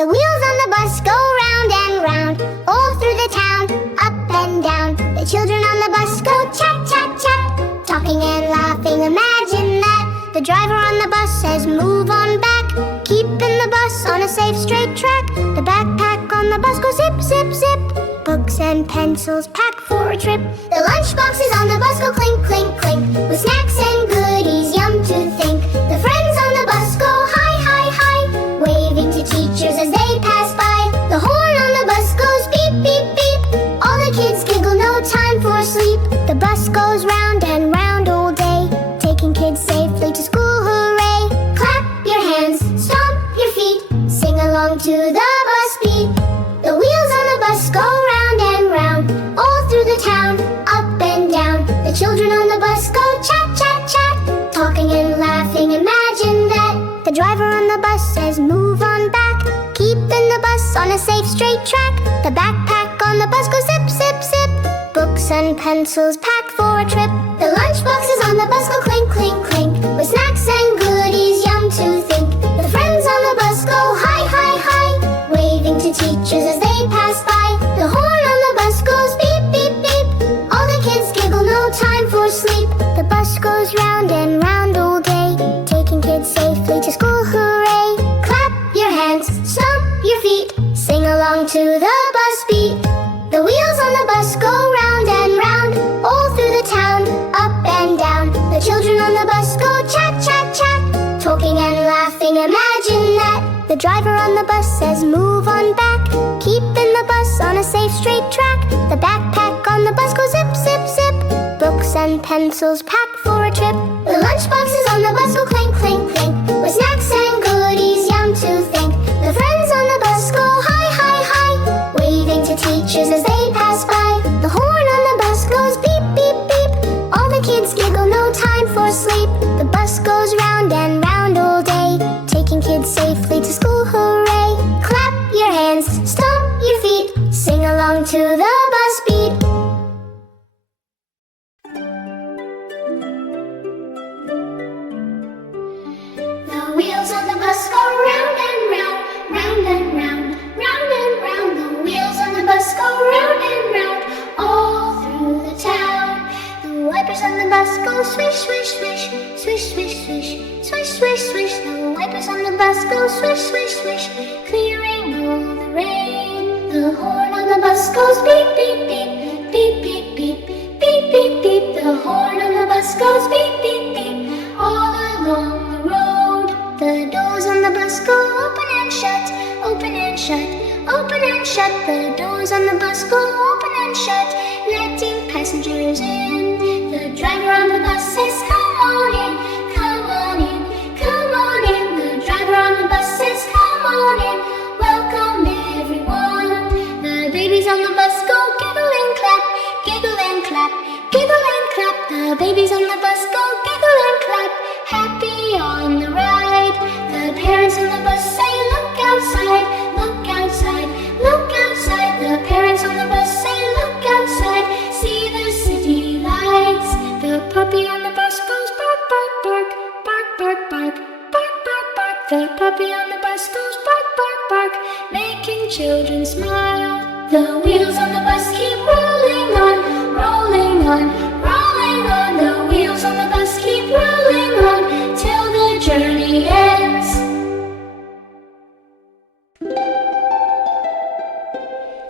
The wheels on the bus go round and round, all through the town, up and down. The children on the bus go chat, chat, chat, talking and laughing. Imagine that. The driver on the bus says move on back, keeping the bus on a safe straight track. The backpack on the bus goes zip, zip, zip, books and pencils packed for a trip. The lunch boxes on the bus go clink, clink, clink, with snacks and goodies, yum to think. The friends on the bus go hi, hi, hi, waving to teachers as they pass by. The horn on the bus goes beep, beep, beep, all the kids giggle, no time for sleep. The bus goes round and round all day, taking kids safely to school, hooray. Clap your hands, stomp your feet, sing along to the bus beat. The wheels on the bus go round and round, all through the town, up and down. The children on the bus go chat, chat, chat, talking and laughing. Imagine that. The driver on the bus says move on back, keeping the bus on a safe straight track. The backpack on the bus goes zip, zip, zip, books and pencils packed for a trip. The lunch boxes on the bus go clink, clink, clink, with snacks and goodies, yum to think. The friends on the bus go hi, hi, hi, waving to teachers as they pass by. The horn on the bus goes beep, beep, beep, all the kids giggle, no time for sleep. The bus goes round and round all day, taking kids safely to school, hooray. Clap your hands, stomp your feet, sing along to the bus beat. The wheels on the bus go round and round, all through the town, up and down. The children on the bus go chat, chat, chat, talking and laughing. Imagine that. The driver on the bus says move on back, keeping the bus on a safe straight track. The backpack on the bus goes zip, zip, zip, books and pencils packed for a trip. The lunch boxes on the bus go clink, clink, clink, with snacks and goodies, yum to think. The friends on the bus go hi, hi, hi, waving to teachers as they pass by. The horn on the bus goes beep, beep, beep, all the kids giggle, no time for sleep. The bus goes round and round all day, taking kids safely to school, hooray. Clap your hands, stomp your feet, sing along to the bus beat. The wheels on the bus go round and round, round and round, round and round. The wheels on the bus go round and round, all through the town. The wipers on the bus go swish, swish, swish, swish, swish, swish, swish, swish, swish. The wipers on the bus go swish, swish, swish, clearing all the rain. The horn on the bus goes beep, beep, beep, beep, beep, beep, beep, beep, beep. The horn on the bus goes beep, beep, beep, all along the road. The doors on the bus go open and shut, open and shut, open and shut. The doors on the bus go open and shut, letting passengers in. The driver on the bus says come on in, come on in, come on in. The driver on the bus says come on in, welcome everyone. The babies on the bus go giggle and clap, giggle and clap, giggle and clap. The babies on the bus go giggle and clap, happy on the ride. The parents on the bus say look outside, look outside, look outside. The parents on the bus say look outside, see the city lights. The puppy on the bus goes bark, bark, bark, bark, bark, bark, bark, bark, bark. The puppy on the bus goes bark, bark, bark, making children smile. The wheels on the bus keep rolling on, rolling on, rolling on. The wheels on the bus keep rolling on till the journey ends.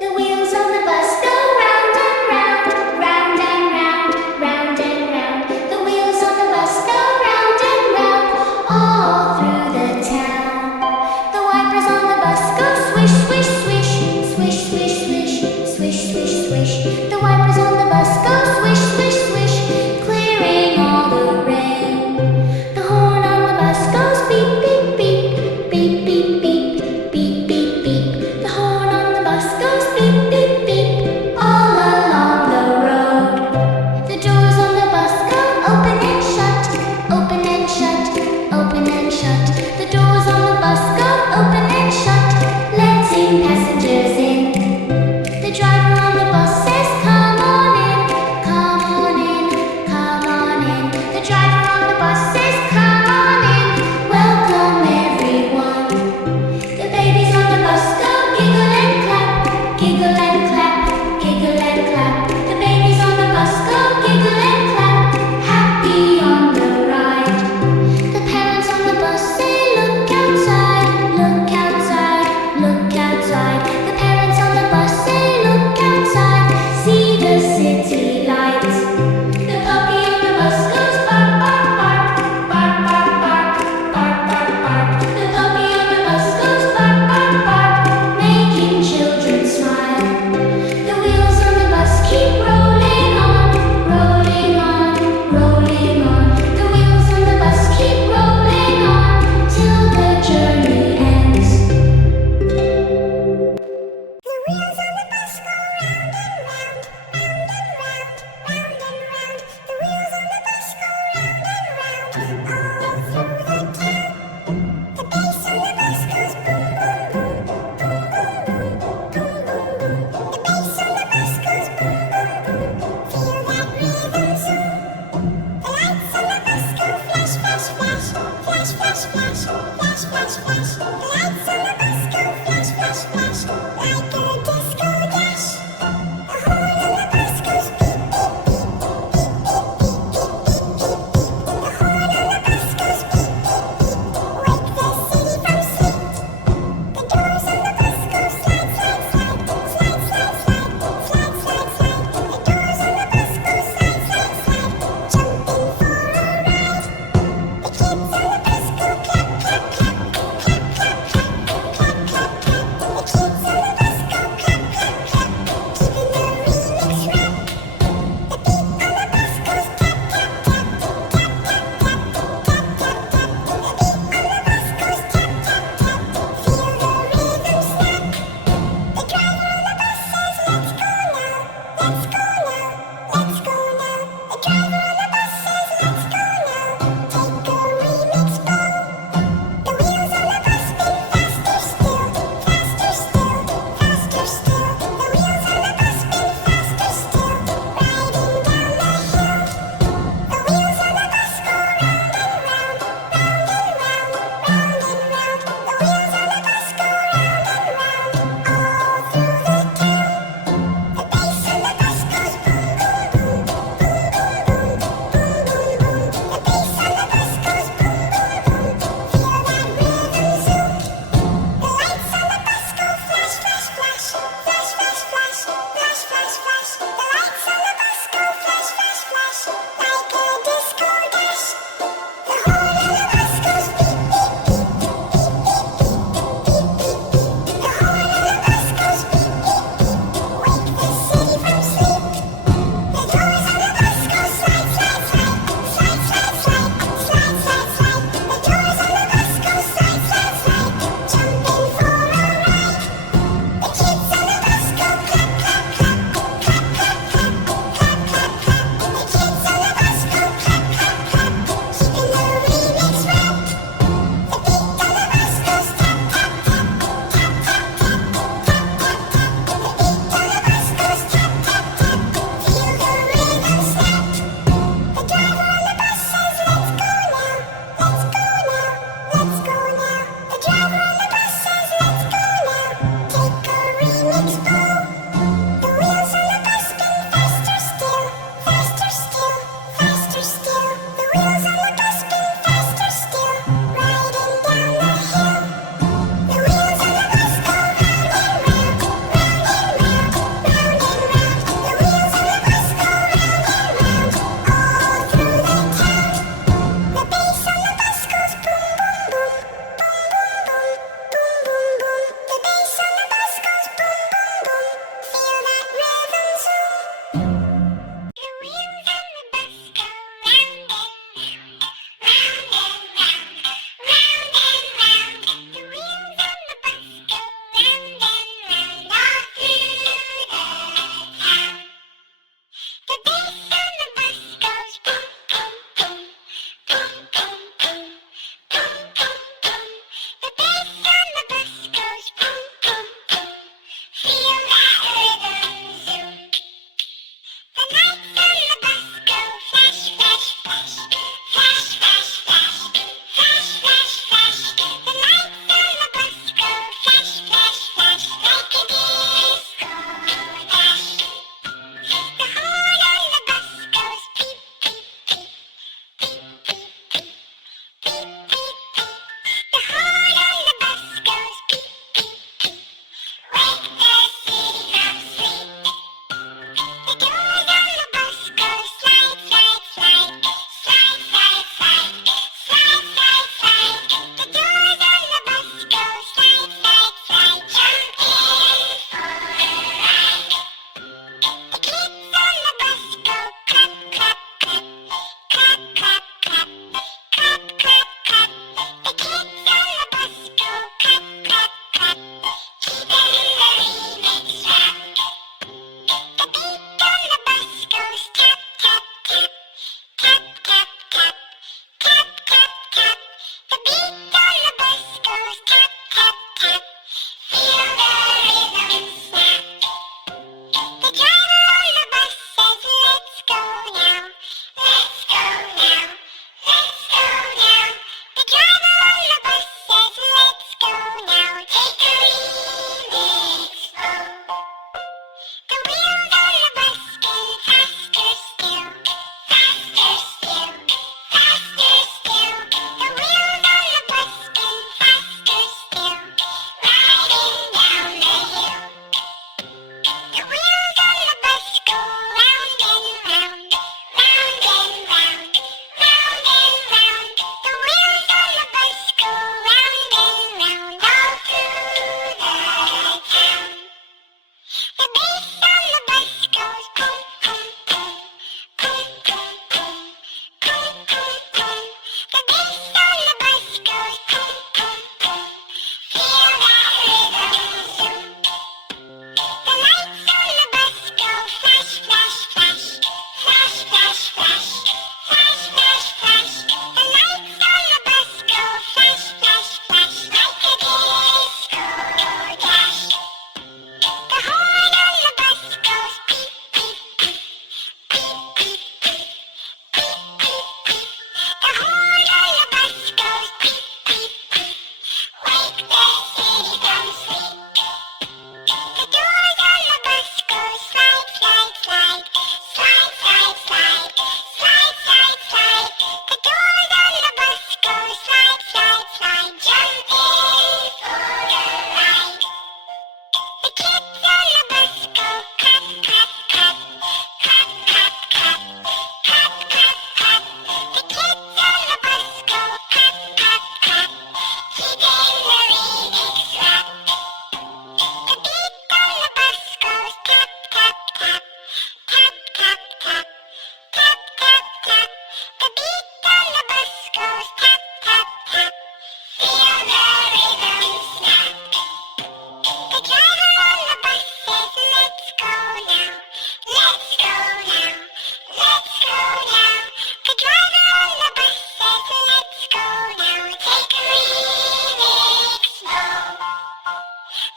The wheels on the bus go round and round, round and round, round and round. The wheels on the bus go round and round, all through the town. The wipers on the bus go swish, swish, swish, swish, swish, swish, swish,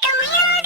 Come here,